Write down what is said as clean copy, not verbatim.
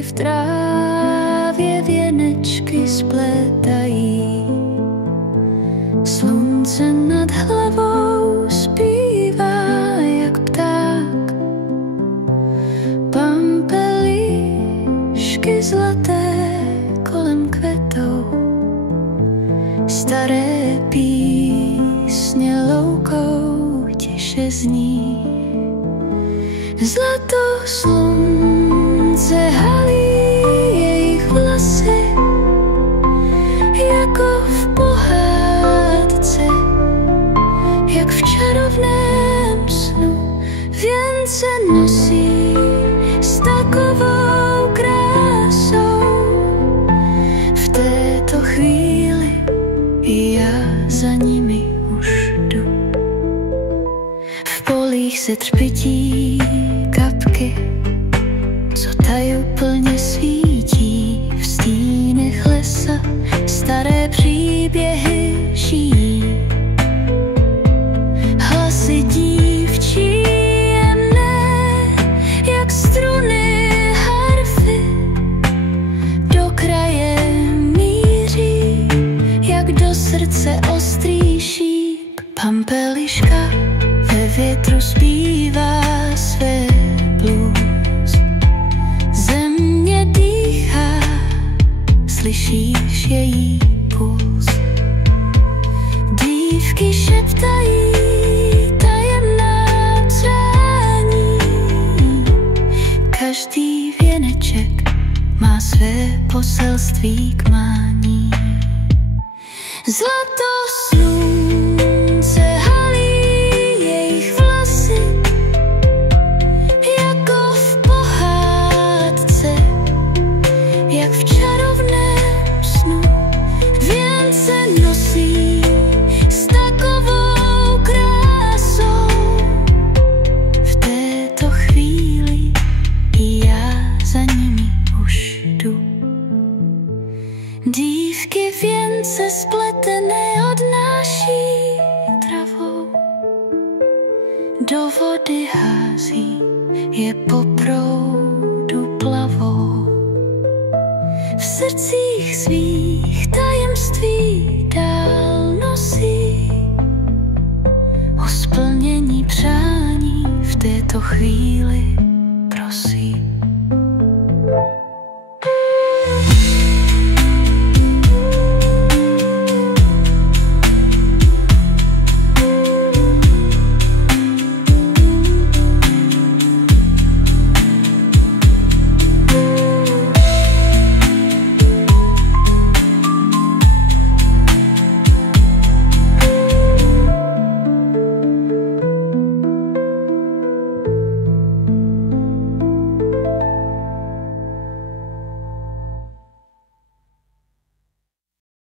Dívky v trávě věnečky splétají, slunce nad hlavou zpívá jak pták. Pampelišky zlaté kolem kvetou, staré písně loukou tiše zní. Zlato slunce halí jejich vlasy, jako v pohádce, jak v čarovném snu. Věnce nosí s takovou krásou. V této chvíli i já za nimi už jdu. V polích se třpytí kapky, co tajuplně svítí. V stínech lesa staré příběhy žijí. Hlasy dívčí jemné, jak struny harfy, do kraje míří, jak do srdce ostrý šíp. Pampeliška ve větru zpívá své blues. Země dýchá, slyšíš její puls. Dívky šeptají tajemná přání, každý věneček má své poselství k mání. Zlato slunce halí jejich vlasy, jako v pohádce, jak v čarovném snu. Věnce nosí s takovou krásou. V této chvíli i já za nimi už jdu. Dívky věnce spletené odnáší travou, do vody hází je po proudu plavou. V srdcích svých tajemství dál nosí, o splnění přání v této chvíli